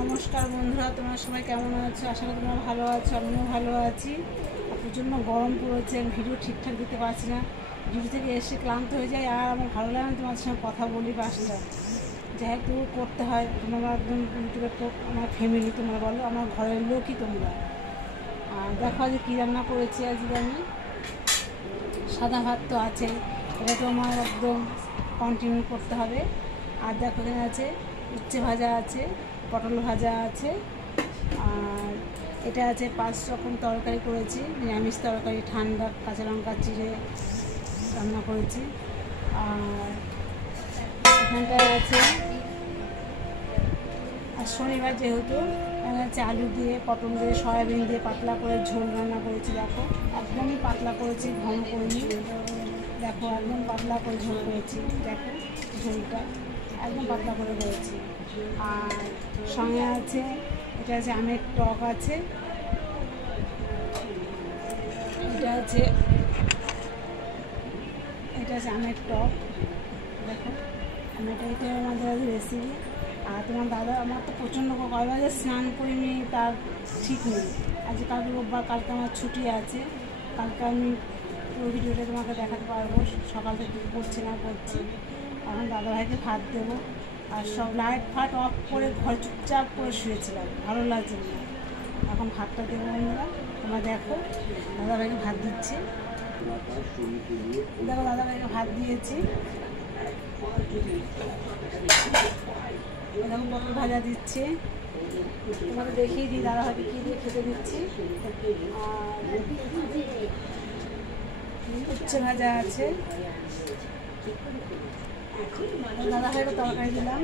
নমস্কার বন্ধুরা, তোমরা সবাই কেমন আছো? আশা করি তোমরা ভালো আছো, আমিও ভালো আছি। প্রচণ্ড গরম পড়েছে, ভিডিও ঠিকঠাক দিতে পারছি না। ডিউটি থেকে এসে ক্লান্ত হয়ে যায়, আর আমার ভালো লাগে না তোমার সঙ্গে কথা বলি পাঁচটা। যাই হোক তবু করতে হয়, তোমরা একদম ইউটিউবে আমার ফ্যামিলি, তোমরা বলো আমার ঘরের লোকই তোমরা। আর দেখো আজকে কী রান্না করেছি। আজকে আমি সাদা ভাত তো আছে, এটা তো আমার একদম কন্টিনিউ করতে হবে। আর দেখো এখানে আছে উচ্ছে ভাজা আছে, পটল ভাজা আছে, আর এটা আছে 5 রকম তরকারি করেছি, নিরামিষ তরকারি, ঠান্ডা কাঁচা লঙ্কা চিড়ে রান্না করেছি। আর এখানটায় আছে, আর শনিবার যেহেতু এখানে আছে আলু দিয়ে, পটল দিয়ে, সয়াবিন দিয়ে পাতলা করে ঝোল রান্না করেছি। দেখো একদমই পাতলা করেছি, ঘন করিনি। দেখো একদম পাতলা করে ঝোল করেছি, দেখো ঝোলটা একদম পাতলা করে করেছি। আর সঙ্গে আছে, এটা আছে আমের টক আছে, এটা আছে আমের টক। দেখো এটাই আমাদের আজ রেসিপি। আর তোমার দাদা আমার তো প্রচণ্ড কয় বাজে স্নান করিনি, তার ঠিক নেই। আজকে কালকে রোববার, কালকে আমার ছুটি আছে। কালকে আমি ওই ভিডিওটা তোমাকে দেখাতে পারবো, সকাল থেকে করছি না করছি। এখন দাদাভাইকে ভাত দেবো, আর সব লাইট ফাট অফ করে ঘরে চুপচাপ করে শুয়েছিলাম, ভালো লাগছে না। এখন ভাতটা দেবো বন্ধুরা, তোমরা দেখো দাদাভাইকে ভাত দিচ্ছি। দেখো দাদাভাইকে ভাত দিয়েছি, দেখো পটল ভাজা দিচ্ছি, তোমাকে দেখিয়ে দিই দাদাভাইকে কী দিয়ে খেতে দিচ্ছি। আর উচ্ছে ভাজা আছে, দাদাভাইকে তরকারি দিলাম,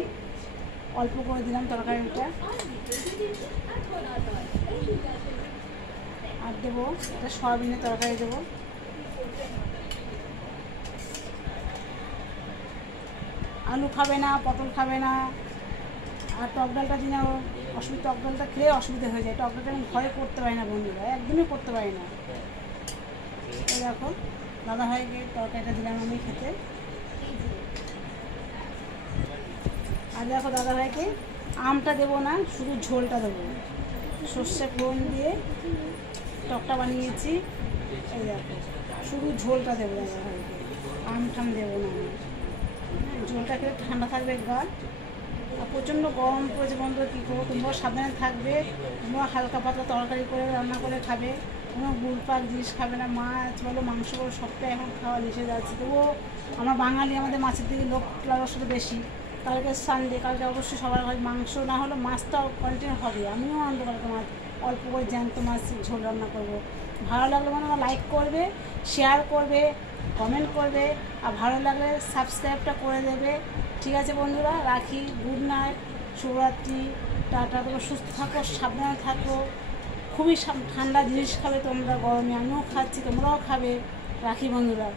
অল্প করে দিলাম তরকারিটা। আর দেবো এটা সয়াবিনের তরকারি দেবো। আলু খাবে না, পটল খাবে না। আর টক ডালটা দিন অসুবিধা, টক ডালটা খেয়ে অসুবিধা হয়ে যায়। টক ডালটা আমি ঘরে করতে পারি না বন্ধুরা, একদমই করতে পারি না। এই দেখো দাদাভাইকে তরকারিটা দিলাম আমি খেতে। আর দেখো দাদাভাইকে আমটা দেবো না, শুধু ঝোলটা দেবো, সর্ষে ফোড়ন দিয়ে টকটা বানিয়েছি। এই দেখো শুধু ঝোলটা দেবো দাদাভাইকে, আম ঠাম দেবো না আমি। ঝোলটা খেলে ঠান্ডা থাকবে গা। আর প্রচণ্ড গরম পড়েছে বন্ধুরা, কী করবো, তোমরাও সাবধানে থাকবে। তোমরা হালকা পাতলা তরকারি করে রান্না করে খাবে, কোনো গুড়পাক জিনিস খাবে না। মাছ বলো মাংস বলো সবটাই এখন খাওয়া নিষেধ আছে। তবুও আমরা বাঙালি, আমাদের মাছের দিকে লোক লালসাটা বেশি। কালকে সানডে, কালকে অবশ্যই সবার ঘরে মাংস না হলে মাছটা কন্টিনিউ হবে। আমিও আনবো কালকে মাছ, অল্প করে জ্যান্ত মাছ ঝোল রান্না করবো। ভালো লাগলে মানে আমার লাইক করবে, শেয়ার করবে, কমেন্ট করবে, আর ভালো লাগলে সাবস্ক্রাইবটা করে দেবে। ঠিক আছে বন্ধুরা, রাখি। গুড নাইট, শুভরাত্রি, টাটা। তোমরা সুস্থ থাকো, সাবধানে থাকো। খুবই ঠান্ডা জিনিস খাবে তোমরা গরমে, আমিও খাচ্ছি, তোমরাও খাবে। রাখি বন্ধুরা।